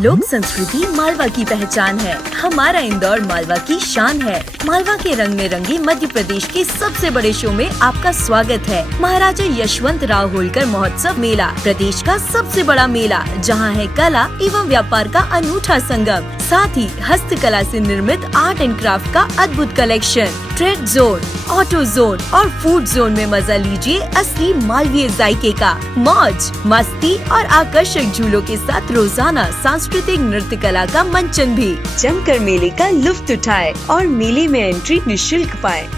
लोक संस्कृति मालवा की पहचान है। हमारा इंदौर मालवा की शान है। मालवा के रंग में रंगी मध्य प्रदेश के सबसे बड़े शो में आपका स्वागत है। महाराजा यशवंत राव होलकर महोत्सव मेला, प्रदेश का सबसे बड़ा मेला, जहां है कला एवं व्यापार का अनूठा संगम, साथ ही हस्तकला से निर्मित आर्ट एंड क्राफ्ट का अद्भुत collection. Trade zone, auto zone और फूड जोन में मजा लीजिए असली मालवीय जायके का। मौज मस्ती और आकर्षक झूलों के साथ रोजाना सांस्कृतिक नृत्य कला का मंचन भी। जमकर मेले का लुत्फ उठाए और मेले में एंट्री निशुल्क पाए।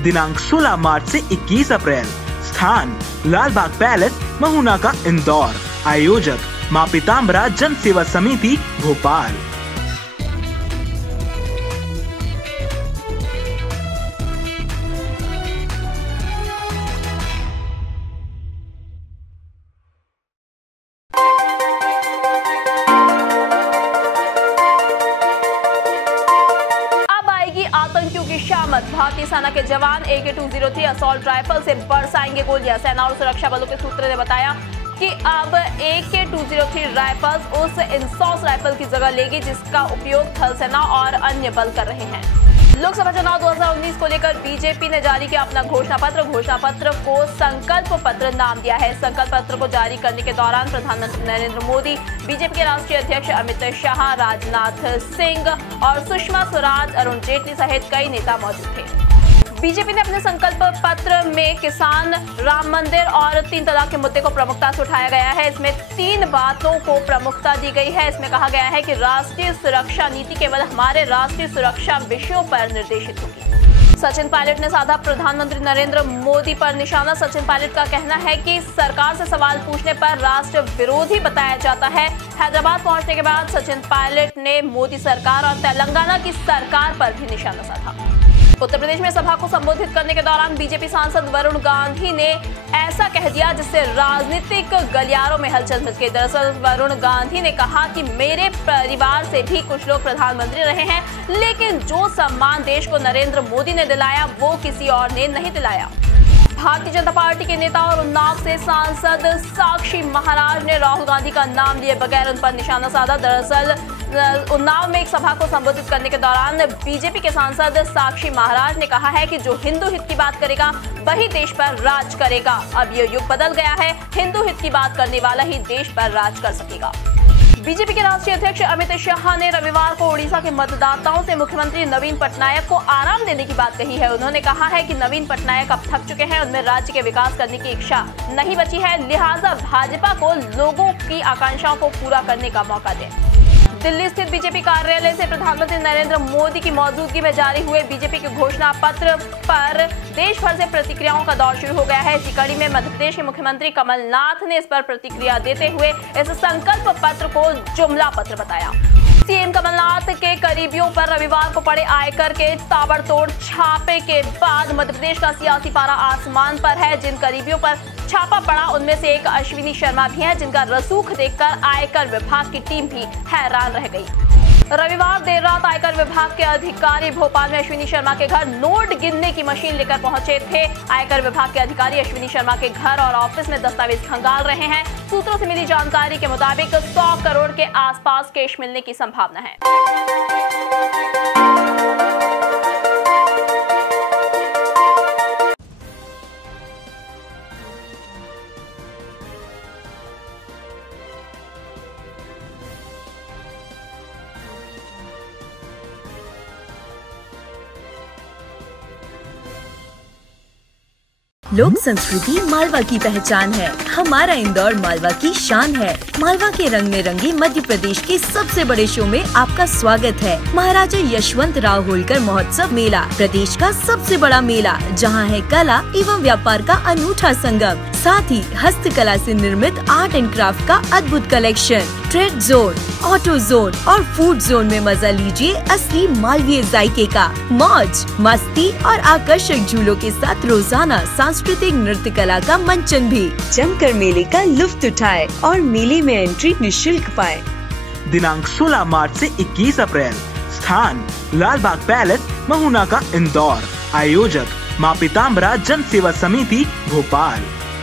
दिनांक 16 मार्च से 21 अप्रैल। स्थान लाल बाग पैलेस, महुना का इंदौर। आयोजक माँ पीताम्बरा जन सेवा समिति भोपाल। आतंकियों की शामत, भारतीय सेना के जवान AK-203 असॉल्ट राइफल से बरसाएंगे गोलियां। सेना और सुरक्षा बलों के सूत्रों ने बताया कि अब AK-203 राइफल्स उस इंसॉस राइफल की जगह लेगी जिसका उपयोग थल सेना और अन्य बल कर रहे हैं। लोकसभा चुनाव 2019 को लेकर बीजेपी ने जारी किया अपना घोषणा पत्र को संकल्प पत्र नाम दिया है। संकल्प पत्र को जारी करने के दौरान प्रधानमंत्री नरेंद्र मोदी, बीजेपी के राष्ट्रीय अध्यक्ष अमित शाह, राजनाथ सिंह और सुषमा स्वराज, अरुण जेटली सहित कई नेता मौजूद थे। बीजेपी ने अपने संकल्प पत्र में किसान, राम मंदिर और 3 तलाक के मुद्दे को प्रमुखता से उठाया गया है। इसमें 3 बातों को प्रमुखता दी गई है। इसमें कहा गया है कि राष्ट्रीय सुरक्षा नीति केवल हमारे राष्ट्रीय सुरक्षा विषयों पर निर्देशित होगी। सचिन पायलट ने साधा प्रधानमंत्री नरेंद्र मोदी पर निशाना। सचिन पायलट का कहना है कि सरकार से सवाल पूछने पर राष्ट्र विरोधी बताया जाता है। हैदराबाद पहुंचने के बाद सचिन पायलट ने मोदी सरकार और तेलंगाना की सरकार पर भी निशाना साधा। उत्तर प्रदेश में सभा को संबोधित करने के दौरान बीजेपी सांसद वरुण गांधी ने ऐसा कह दिया जिससे राजनीतिक गलियारों में हलचल मच गई। दरअसल वरुण गांधी ने कहा कि मेरे परिवार से भी कुछ लोग प्रधानमंत्री रहे हैं, लेकिन जो सम्मान देश को नरेंद्र मोदी ने दिलाया वो किसी और ने नहीं दिलाया। भारतीय जनता पार्टी के नेता और उन्नाव से सांसद साक्षी महाराज ने राहुल गांधी का नाम लिए बगैर उन पर निशाना साधा। दरअसल उन्नाव में एक सभा को संबोधित करने के दौरान बीजेपी के सांसद साक्षी महाराज ने कहा है कि जो हिंदू हित की बात करेगा वही देश पर राज करेगा। अब ये युग बदल गया है, हिंदू हित की बात करने वाला ही देश पर राज कर सकेगा। बीजेपी के राष्ट्रीय अध्यक्ष अमित शाह ने रविवार को ओडिशा के मतदाताओं से मुख्यमंत्री नवीन पटनायक को आराम देने की बात कही है। उन्होंने कहा है कि नवीन पटनायक अब थक चुके हैं, उनमें राज्य के विकास करने की इच्छा नहीं बची है, लिहाजा भाजपा को लोगों की आकांक्षाओं को पूरा करने का मौका दें। दिल्ली स्थित बीजेपी कार्यालय से प्रधानमंत्री नरेंद्र मोदी की मौजूदगी में जारी हुए बीजेपी के घोषणा पत्र पर देश भर से प्रतिक्रियाओं का दौर शुरू हो गया है। इसी कड़ी में मध्य प्रदेश के मुख्यमंत्री कमलनाथ ने इस पर प्रतिक्रिया देते हुए इस संकल्प पत्र को जुमला पत्र बताया। सीएम कमलनाथ के करीबियों पर रविवार को पड़े आयकर के ताबड़तोड़ छापे के बाद मध्य प्रदेश का सियासी पारा आसमान पर है। जिन करीबियों पर छापा पड़ा उनमें से एक अश्विनी शर्मा भी हैं, जिनका रसूख देखकर आयकर विभाग की टीम भी हैरान रह गई। रविवार देर रात आयकर विभाग के अधिकारी भोपाल में अश्विनी शर्मा के घर नोट गिनने की मशीन लेकर पहुंचे थे। आयकर विभाग के अधिकारी अश्विनी शर्मा के घर और ऑफिस में दस्तावेज खंगाल रहे हैं। सूत्रों से मिली जानकारी के मुताबिक 100 करोड़ के आसपास कैश मिलने की संभावना है। लोक संस्कृति मालवा की पहचान है। हमारा इंदौर मालवा की शान है। मालवा के रंग में रंगी मध्य प्रदेश के सबसे बड़े शो में आपका स्वागत है। महाराजा यशवंत राव होलकर महोत्सव मेला, प्रदेश का सबसे बड़ा मेला, जहां है कला एवं व्यापार का अनूठा संगम, साथ ही हस्तकला से निर्मित आर्ट एंड क्राफ्ट का अद्भुत collection. Trade zone, auto zone और फूड जोन में मजा लीजिए असली मालवीय जायके का। मौज मस्ती और आकर्षक झूलों के साथ रोजाना सांस्कृतिक नृत्य कला का मंचन भी। जमकर मेले का लुत्फ उठाए और मेले में एंट्री निशुल्क पाए। दिनांक 16 मार्च से 21 अप्रैल। स्थान लाल बाग पैलेस, महुना का इंदौर। आयोजक माँ पीताम्बरा जन सेवा समिति भोपाल।